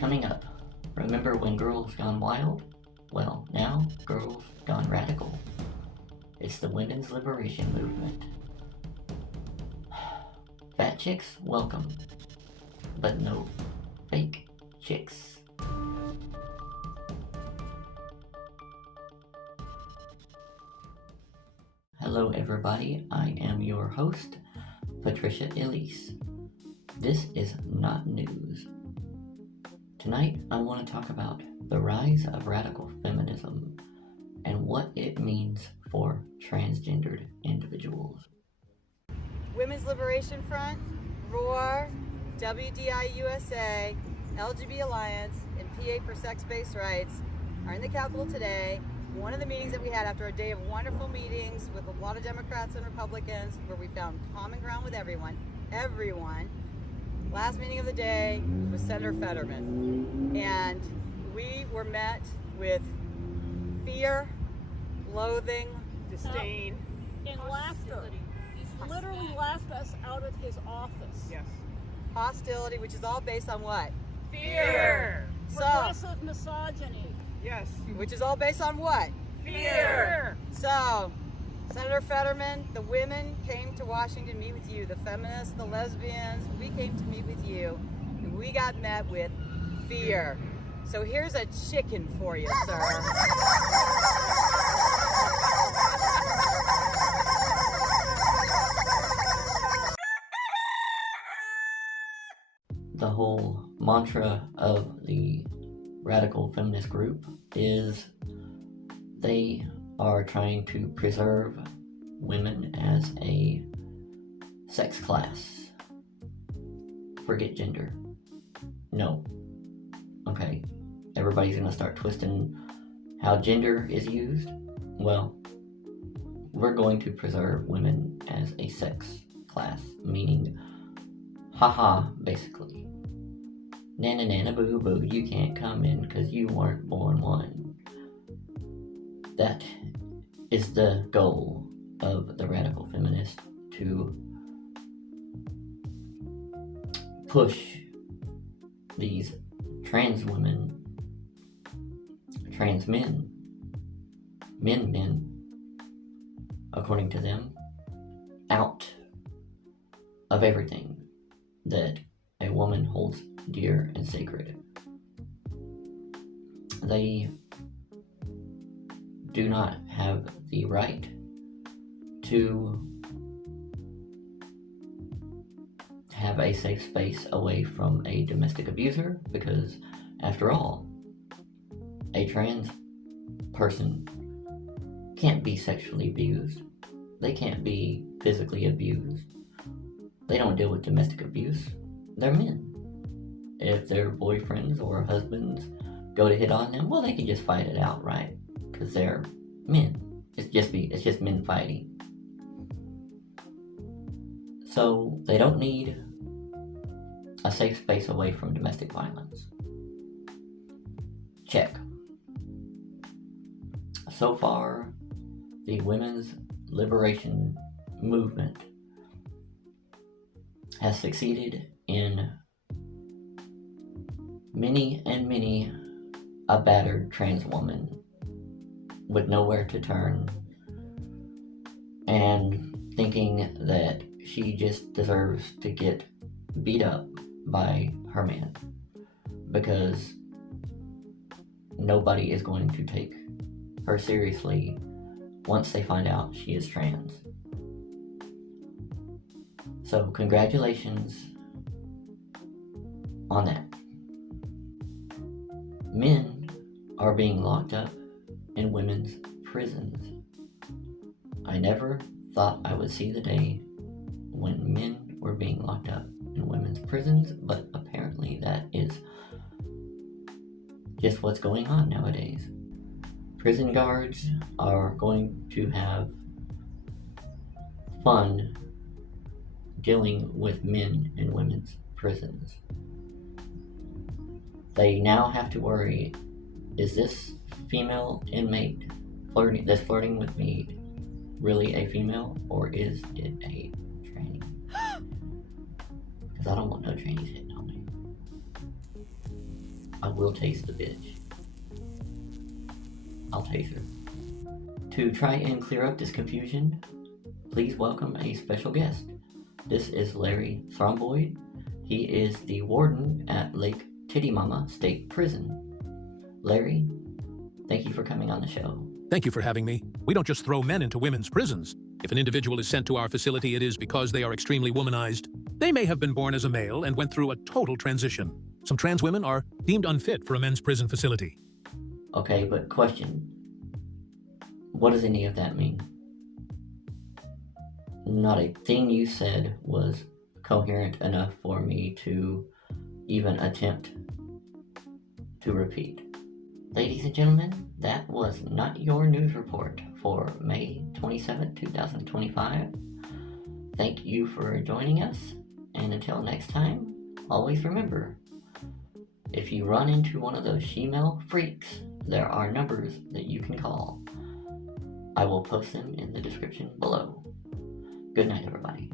Coming up, remember when girls gone wild? Well, now girls gone radical. It's the women's liberation movement. Fat chicks, welcome. But no fake chicks. Hello everybody, I am your host, PaTricia Elise. This is not news. Tonight I want to talk about the rise of radical feminism and what it means for transgendered individuals. Women's Liberation Front, ROAR, WDI USA, LGBT Alliance, and PA for Sex-Based Rights are in the Capitol today. One of the meetings that we had after a day of wonderful meetings with a lot of Democrats and Republicans where we found common ground with everyone. Last meeting of the day was Senator Fetterman. And we were met with fear, loathing, disdain, and laughter. He literally laughed us out of his office. Yes. Hostility, which is all based on what? Fear. Progressive misogyny. Yes. Which is all based on what? Fear. So, Senator Fetterman, the women came to Washington to meet with you. The feminists, the lesbians, we came to meet with you. And we got met with fear. So here's a chicken for you, sir. The whole mantra of the radical feminist group is they are trying to preserve women as a sex class. Forget gender. No. Okay. Everybody's gonna start twisting how gender is used. Well, we're going to preserve women as a sex class, meaning haha, basically. Nana nana boo boo, you can't come in because you weren't born one. That is the goal of the radical feminists, to push these trans women, trans men, according to them, out of everything that a woman holds dear and sacred. They do not have the right to have a safe space away from a domestic abuser, because after all, a trans person can't be sexually abused. They can't be physically abused. They don't deal with domestic abuse. They're men. If their boyfriends or husbands go to hit on them, well, they can just fight it out, right? Because they're men. It's just men fighting. So they don't need a safe space away from domestic violence. Check. So far, the women's liberation movement has succeeded in many a battered trans woman with nowhere to turn and thinking that she just deserves to get beat up by her man because nobody is going to take her seriously once they find out she is trans. So congratulations on that. Men are being locked up in women's prisons. I never thought I would see the day when men were being locked up in women's prisons, but apparently that is just what's going on nowadays. Prison guards are going to have fun dealing with men in women's prisons. They now have to worry, is this female inmate flirting with me really a female, or is it a tranny? Because I don't want no trannies hitting on me. I will tase the bitch. I'll tase her. To try and clear up this confusion, please welcome a special guest. This is Larry Thromboid. He is the warden at Lake Tittymama State Prison. Larry, thank you for coming on the show. Thank you for having me. We don't just throw men into women's prisons. If an individual is sent to our facility, it is because they are extremely womanized. They may have been born as a male and went through a total transition. Some trans women are deemed unfit for a men's prison facility. Okay, but question. What does any of that mean? Not a thing you said was coherent enough for me to even attempt to repeat. Ladies and gentlemen, that was not your news report for May 27, 2025. Thank you for joining us, and until next time, always remember, if you run into one of those she-male freaks, there are numbers that you can call. I will post them in the description below. Good night, everybody.